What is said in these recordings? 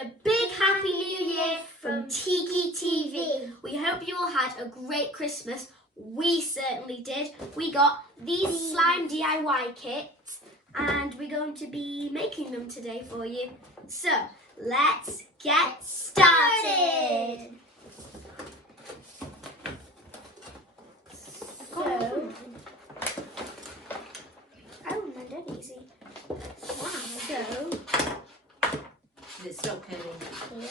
a big Happy New Year from Tikitv. We hope you all had a great Christmas. We certainly did. We got these slime DIY kits and we're going to be making them today for you. So, let's get started. So, oh, my dead easy. So, it's still curling. Yeah.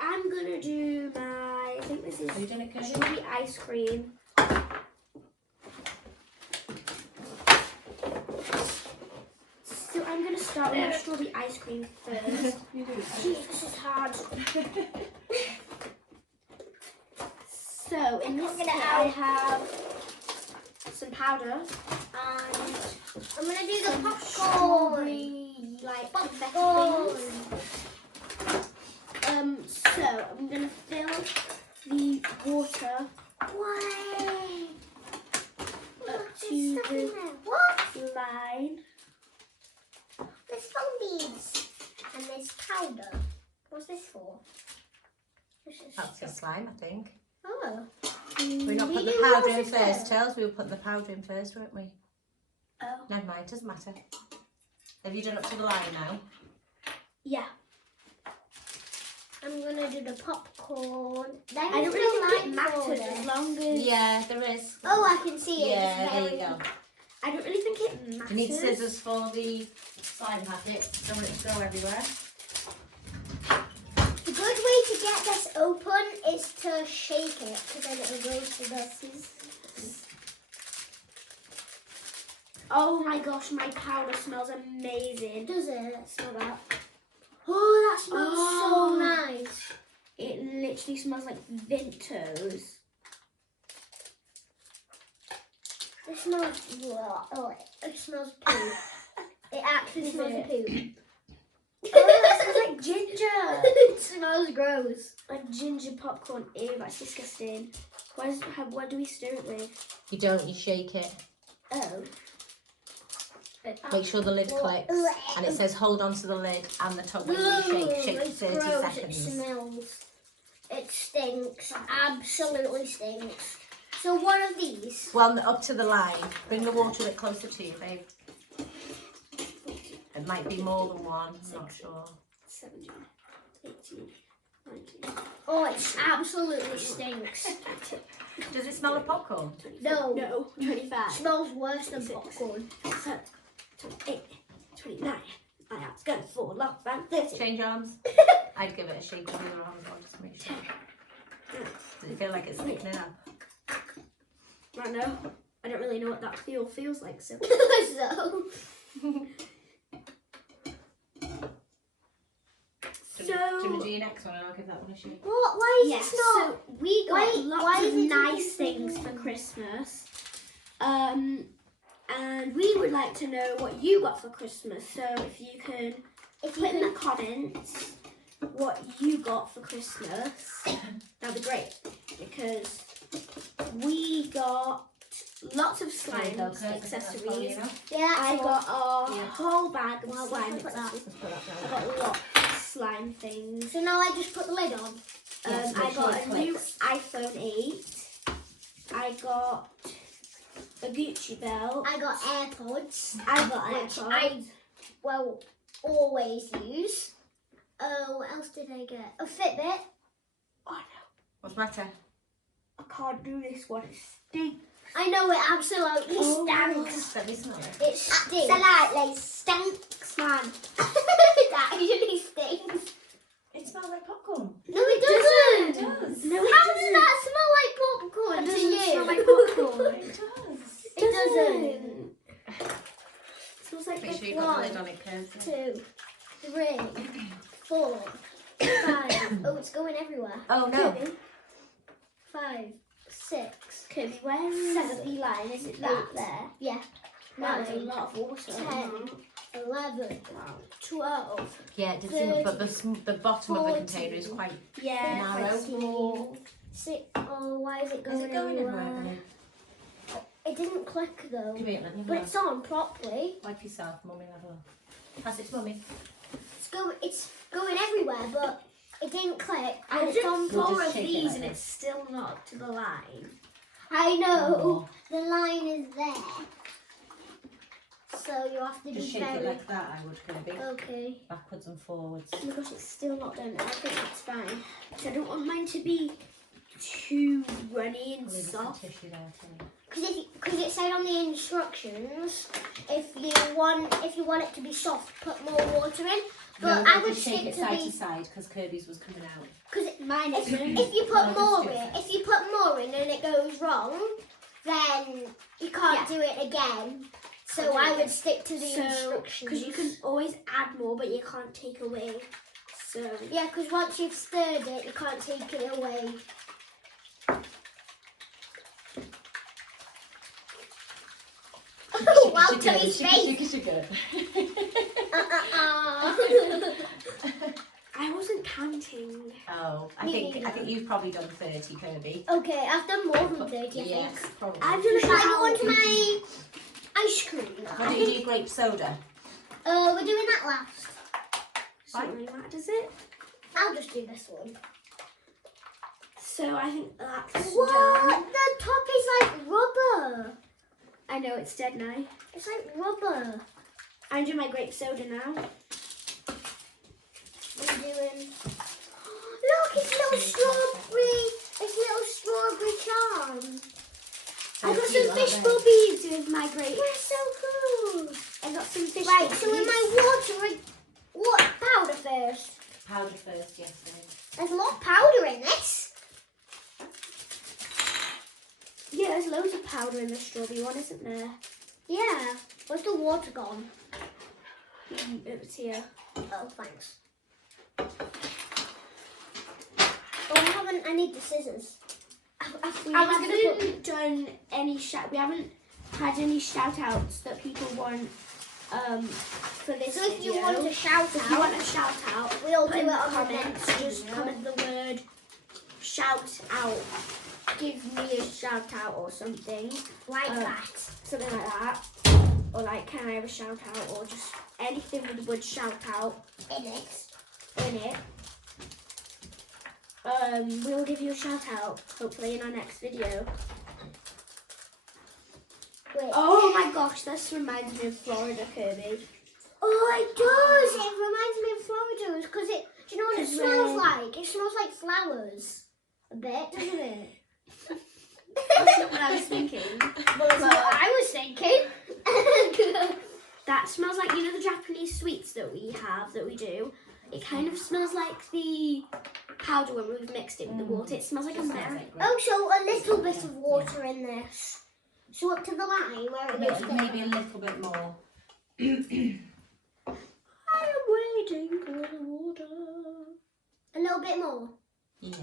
I'm gonna do my. I think this is strawberry ice cream. So I'm gonna start with my strawberry ice cream first. Jeez, this is hard. So in this kit I have some powder and I'm gonna do the popcorn. Strawberry, like popcorn. So I'm gonna fill the water Why? up to the What? line. There's foam beads and there's powder. What's this for? That's the slime, I think. Oh. We're not putting the powder in first, Tails. We were putting the powder in first, weren't we? Oh. Never mind, doesn't matter. Have you done up to the line now? Yeah. I'm gonna do the popcorn. I don't really think it matters as long as. Yeah, there is. Oh, I can see it. Yeah, there you go. I don't really think it matters. You need scissors for the slime packet. Don't want it to go everywhere. The good way to get this open is to shake it, because then it will go to the scissors. Oh my gosh, my powder smells amazing. Does it? Smell that. Oh, that smells Oh. so nice. It literally smells like Vintos. It smells. Oh, it smells poo. It actually smells of poo. Oh, that smells like ginger. It smells gross. Like ginger popcorn. Ew, that's disgusting. What do we stir it with? You don't, you shake it. Oh. Make sure the lid clicks. And it says hold on to the lid and the top when you shake It's 30 gross. seconds. It smells. It stinks. Absolutely stinks. So one of these. Well, up to the line. Bring the water a bit closer to you, babe. It might be more than one, I'm not sure. 17, 18, 19. Oh, it absolutely stinks. Does it smell of popcorn? No. No, 25. It smells worse than popcorn. 28, 29. My arm's gonna fall off. I'm 30. Change arms. I'd give it a shake with the other arm as well, just to make sure. Does it feel like it's thickening up? Right now, I don't really know what that feels like, so. So. Do you want to do your next one and I'll give that one a shake? What? Why is Yes, it not? so we got lots why of is it nice taking things so for long? Christmas. And we would like to know what you got for Christmas. So if you can put in the comments what you got for Christmas, that'd be great. Because we got lots of slime accessories. Yeah, I got a Yeah. whole bag of Well, slime let's put that. accessories. Let's put that I down. got lots of slime things. So now I just put the lid on. Yes, I make sure got it a new clicks. iPhone 8. I got a Gucci belt. I got AirPods. I got which AirPods. I always use. What else did I get? A Fitbit. Oh no, What's the matter? I can't do this one. It stinks. I know it absolutely Oh. stinks. Let me smell it. It stinks. Absolutely stinks, man. It actually stinks. It smells like popcorn. No, it doesn't. It does. No, it How doesn't. does that smell like popcorn It to doesn't you? smell like popcorn. It does. It doesn't. It smells like Make sure you this. got the lid on it carefully. 2, 3, 4, 5. Oh, it's going everywhere. Oh no. Kirby, 5, 6, Kirby, where is 7. the line? Is it That. there? Yeah. That is a 9, lot of water. 10, 11, 12, Yeah, it did seem, but the bottom of the container is quite Yeah, narrow. quite small. 6. Oh, why is it going Is it going everywhere? everywhere? It didn't click though. Come here, let me But know. it's on properly. Wipe yourself, mummy, have a look. Pass it to mummy. going everywhere, but it didn't click. And I've it's done on. We'll 4 just of shake it these like and this. it's still not up to the line. I know. Oh. The line is there. So you have to Just be shake very... it like that, I would, Kirby. Okay. Backwards and forwards. Oh my gosh, it's still not done. I think it's fine. So I don't want mine to be too runny and Leave some soft. tissue there too. Because it said on the instructions, if you want it to be soft, put more water in. But I would just shake stick it to side the... to side because Kirby's was coming out. Because Mine isn't. if you put No, more just do in, it. if you put more in and it goes wrong, then you can't Yeah. do it again. So Can't do it I would again. stick to the So, instructions. because you can always add more, but you can't take away. So, Yeah, because once you've stirred it, you can't take it away. Wow, Tommy's face. I wasn't counting. Oh, I Me think neither. you've probably done 30, Kirby. Okay, I've done more than 30, I Yes, think. probably. I've done Shall I go about... on to my ice cream Why now? don't you do grape soda? We're doing that last. Doesn't really matter, does it? I'll just do this one. So I think that's What? done. The top is like rubber. I know it's dead now. It's like rubber. I'm doing my grape soda now. I'm doing... Look, it's little strawberry. It's little strawberry charm. I got cute, some fish aren't they? bobbies with my grape. They're so cool. I got some fish Right, bobbies. so in my water powder first. Powder first, yes, babe. There's a lot of powder in this. Yeah, there's loads of powder in the strawberry one, isn't there? Yeah. Where's the water gone? It's here. Oh, thanks. Oh, I need the scissors. We I was gonna haven't done any we haven't had any shout outs that people want for this So if video. you want to shout If you want out, a shout out, we'll put do in it the on the comments. next Just video. comment the word shout out. Give me a shout out or something. Like that. Something like that. Or like, can I have a shout out? Or just anything with the word shout out In it. in it. We'll give you a shout out, hopefully in our next video. Wait. Oh my gosh, this reminds me of Florida, Kirby. Oh, it does. It reminds me of Florida because it. Do you know what it 'Cause smells like? It smells like flowers. A bit, doesn't it? That's not what I was thinking. Well, that's what I was thinking. That smells like, you know, the Japanese sweets that we have, that we do. It kind of smells like the powder when we've mixed it with the water. It smells like a berry. Oh, so a little bit of water in this. So up to the line where it goes down. Maybe a little bit more. I am waiting for the water. A little bit more. Yes.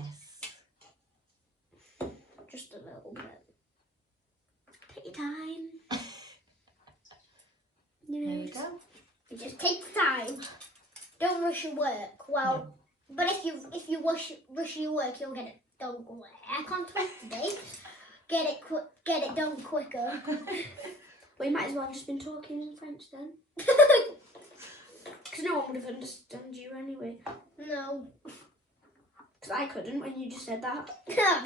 Just a little bit. Take your time. There you go. You just take the time. Don't rush your work. Well, but if you rush your work, you'll get it done quicker. I can't talk today. Get it done quicker. We might as well have just been talking in French then. Because no one would have understood you anyway. No. Because I couldn't when you just said that.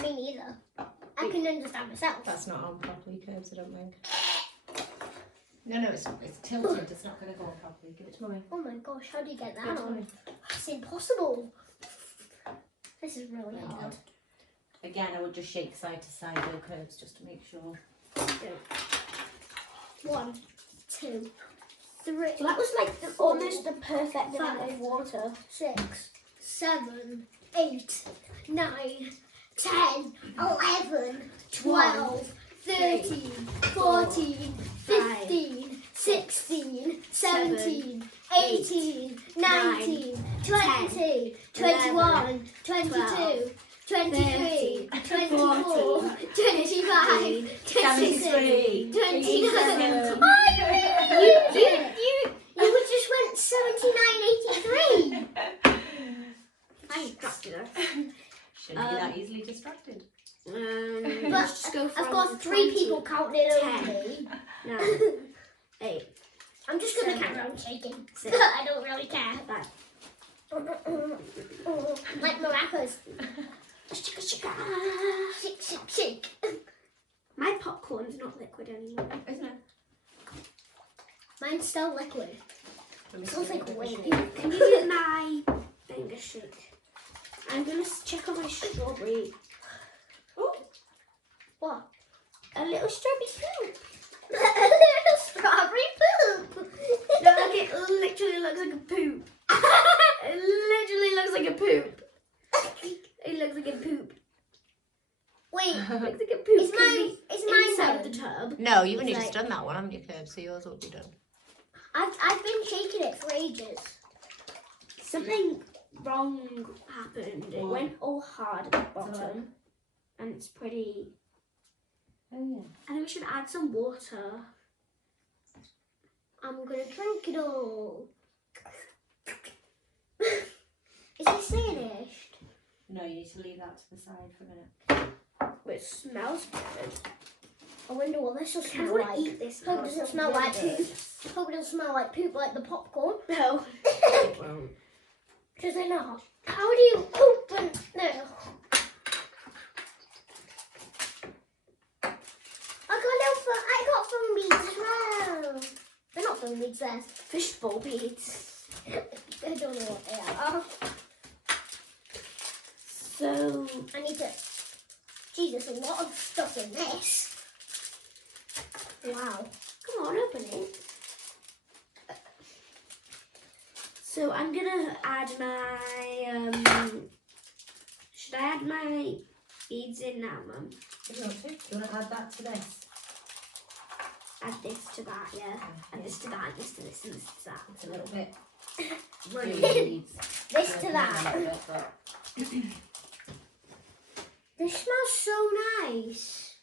Me neither. I can understand myself. That's not on properly, Curbs, I don't think. No, it's tilted. It's not going to go on properly. Give it to Mummy. Oh my gosh, how do you get Give it that to on? Mummy. It's impossible. This is really There you hard. go. Again, I would just shake side to side though, Curbs, just to make sure. 1, 2, 3, So that was like almost the perfect amount of water. 6, 7, 8, 9, 10, 11, 12, 13, 14, 15, 16, 17, 18, 19, 20, 21, 22, 23, 24, 25, 26, 29. You just went 79, 83. I distracted her. Shouldn't be that easily distracted. Let's just go for I've got 3 people counting over me. 9, 8, I'm just going to 7, carry on shaking. 6, I don't really care. 5, Like maracas. Shika, shika. Shake, shake, shake. My popcorn's not liquid anymore. Isn't it? Mine's still liquid. Let me Smells see like the whey. shake. Can you get my finger shake? I'm gonna check on my strawberry. Oh, What? a little strawberry poop. Strawberry poop. No, like it literally looks like a poop. It literally looks like a poop. It looks like a poop. Wait, It looks like a poop. is mine inside done? the tub? No, you've only It's just like- done that one, haven't you, Curb? So yours will be done. I've been shaking it for ages. Something wrong happened. It What? went all hard at the bottom, and it's pretty. Oh yeah. I think we should add some water. I'm gonna drink it all. Is it finished? No, you need to leave that to the side for a minute. It smells good. I wonder what this will I smell want like. to eat this. Hope now. it doesn't It's smell really like good. poop. Hope it doesn't smell like poop like the popcorn. No, it won't. Because I know. How do you open? No. I got foam beads as well. They're not foam beads, they're. Fishbowl beads. I don't know what they are. So I need to. Gee, there's a lot of stuff in this. Wow. come on, open it. So I'm gonna add my. Should I add my beads in now, Mum? If you want to. Do you want to add that to this? Add this to that, yeah. Add this to that, and this to this, and this to that. It's a little bit. Right. This to that. That. This smells so nice.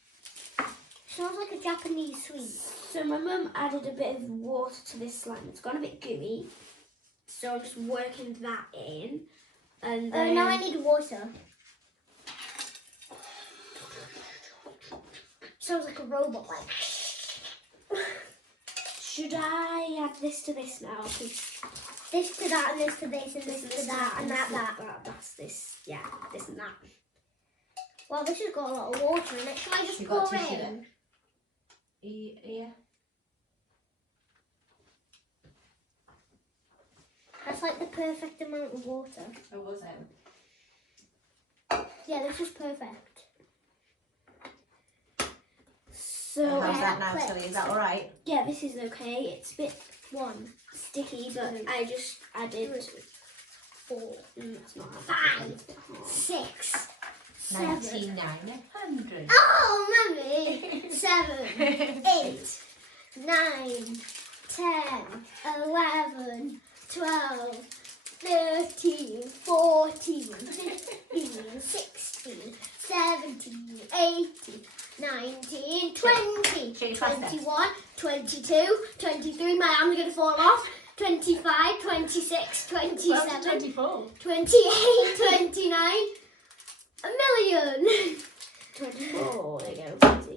Smells like a Japanese sweet. So my mum added a bit of water to this slime. It's gone a bit gooey. So I'm just working that in. And then Now I need water. Sounds like a robot, like. should I add this to this now? 'Cause This to that, and this to this, and this to that, and that. That's this. Yeah, this and that. Well, this has got a lot of water in it. Shall I just You got pour tissue in? there? Yeah. That's like the perfect amount of water. Oh, was it? Yeah, this is perfect. So How's that now, clips. Tilly? Is that all right? yeah, this is okay. It's a bit One, sticky, but I just added. 4, That's not how 5, it's a bit hard. 6, 7. 9900. Oh, mummy! 7, 8, 9, 10, 11, 12, 13, 14, 15, 16, 17, 18, 19, 20, Shake faster. 21, 22, 23. My arm's going to fall off. 25, 26, 27, 24. 28, 29. A million. 24. There you go. Easy.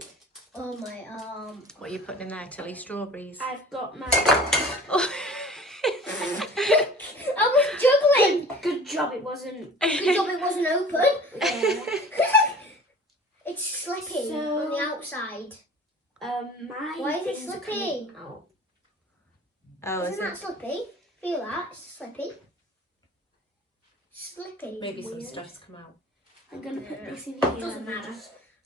Oh my What are you putting in there, Tilly? Strawberries. I've got my. I was juggling. Good job. It wasn't. Good job it wasn't open. Yeah. It's slipping So- on the outside. My. Why is it things are slipping? coming out. Oh, is Isn't that it? slippy? Feel that? It's slippy. Slippy. Maybe some Weird. stuff's come out. I'm gonna put this in here. Doesn't matter.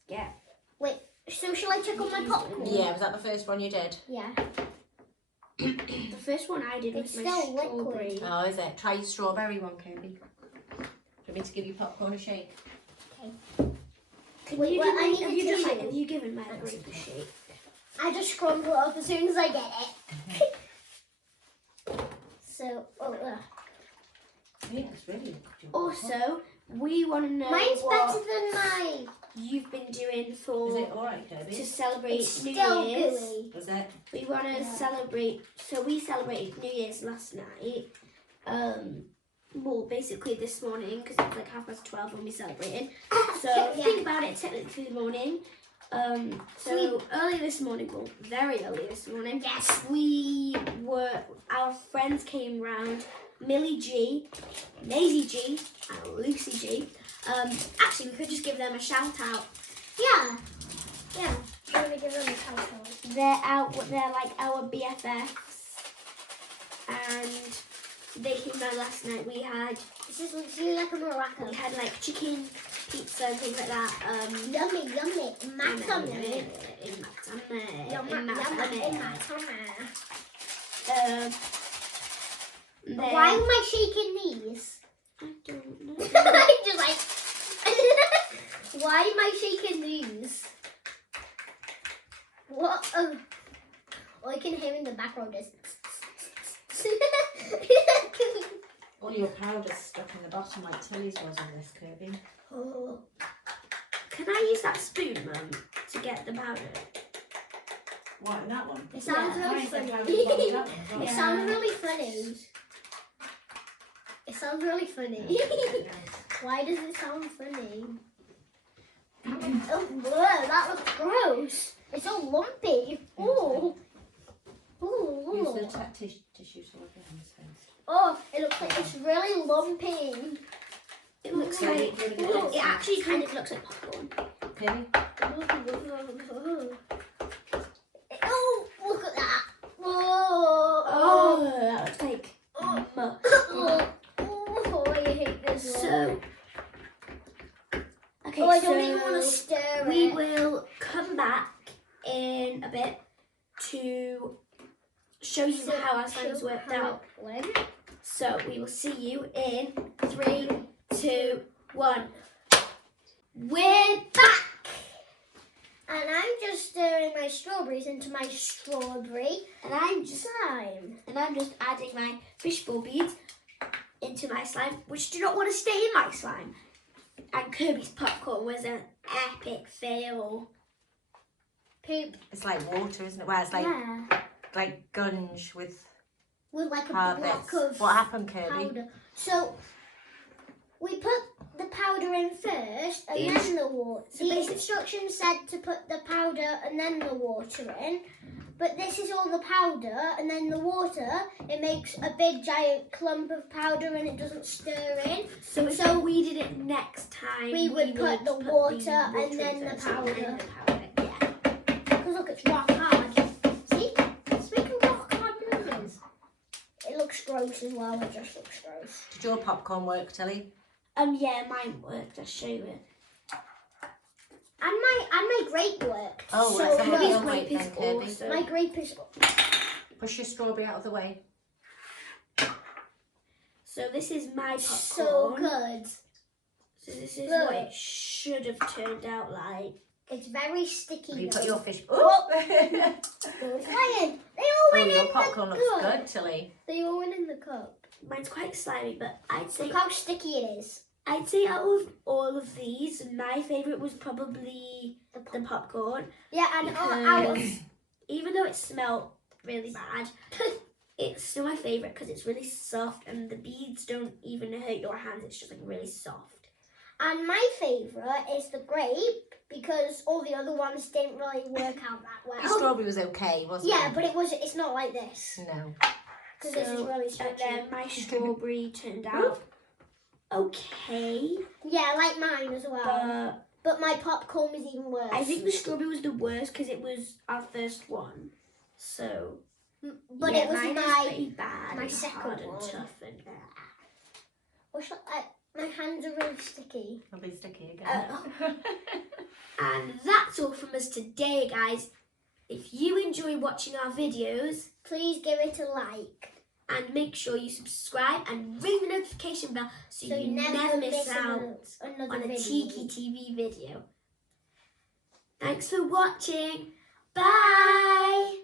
Yeah. Wait. So shall I check on my popcorn? Yeah, was that the first one you did? Yeah. The first one I did was It's my still liquid. strawberry. Oh, is it? Try your strawberry one, Kirby. Do you want me to give you popcorn a shake? Can Wait, you well, do I my- need have a you done my- tissue. Have you given my grape a shake? I just scramble it up as soon as I get it. So, Yeah, it's really good. Also, we want to know mine's what better than mine. you've been doing Is for it alright, Kirby? to celebrate It's New still Year's. gooey. Was it? We want to Yeah. celebrate. So we celebrated New Year's last night. Well, basically this morning because it's like 12:30 when we celebrated. So Yeah. think about it. Technically the morning. So early this morning, well, very early this morning, Yes. our friends came round, Millie G, Maisie G, and Lucy G. Actually, we could just give them a shout out. Yeah. Yeah. I'm gonna give them a shout out. They're like our BFFs, and they came round last night. We had like a maraca. We had like chicken, pizza, and things like that. Yummy. Why am I shaking these? I don't know. I'm just like. Why am I shaking these? What? Oh, I can hear in the background is. All your powder's stuck in the bottom like Tilly's was on this, Kirby. Oh. Can I use that spoon, Mum, to get the powder? What, in that one? It sounds Yeah. really Nice, funny. that powder's on that one as well. It sounds really funny. It sounds really funny. Why does it sound funny? Oh, bleh, that looks gross. It's all lumpy. Ooh. Use Ooh. the tissue to look at hands first. Oh, it looks like it's really lumpy. It looks like it actually kind of looks like popcorn. Kirby? Oh, look at that. Oh, that looks like mush. Oh, I hate this one. So, okay, I don't even want to stir it. we will come back in a bit to show you how our slimes worked out. So we will see you in 3, 2, 1. We're back! And I'm just stirring my strawberries into my strawberry And I'm just slime. adding my fishbowl beads into my slime, which do not want to stay in my slime. And Kirby's popcorn was an epic fail. Poop. It's like water, isn't it? Well, it's like Yeah. like gunge with With like a hard block bits. of What happened, Kirby? powder. So we put the powder in first and The then the water. so The basic- instructions said to put the powder and then the water in. But this is all the powder and then the water. It makes a big giant clump of powder and it doesn't stir in. So if we did it next time, We would put the water and then in the first and powder. then the powder. Yeah. Because look, it's rock hard. See? It's making rock hard movements. It looks gross as well. It just looks gross. Did your popcorn work, Tilly? Yeah, mine worked. I'll show you it. And my grape worked. Oh, so let's have a good. look Kirby's at grape then, is Kirby. awesome. My grape is. Push your strawberry out of the way. So this is my So popcorn. good. So this is Look. what it should have turned out like. It's very sticky. Have you though. put your fish? Oh! Don't flying. They all went your in popcorn the looks cup. good, Tilly. They all went in the cup. Mine's quite slimy, but I'd say Look how sticky it is. out of all of these, my favourite was probably the popcorn. Yeah, and ours. Because even though it smelled really bad, it's still my favourite because it's really soft and the beads don't even hurt your hands. It's just like really soft. And my favourite is the grape because all the other ones didn't really work out that well. Your strawberry was okay, wasn't Yeah, it? but it's not like this No. because this is really And stretchy. then my strawberry turned out okay, Yeah, like mine as well. but But my popcorn was even worse. I think the strawberry was the worst because it was our first one. So, But yeah, it was mine my. pretty bad. my and second hard and one. tough and. My hands are really sticky. It'll be sticky again. And that's all from us today, guys. If you enjoy watching our videos, Please give it a like. and make sure you subscribe and ring the notification bell so, So you never miss out another on a video. Tikitv video. Thanks for watching. Bye!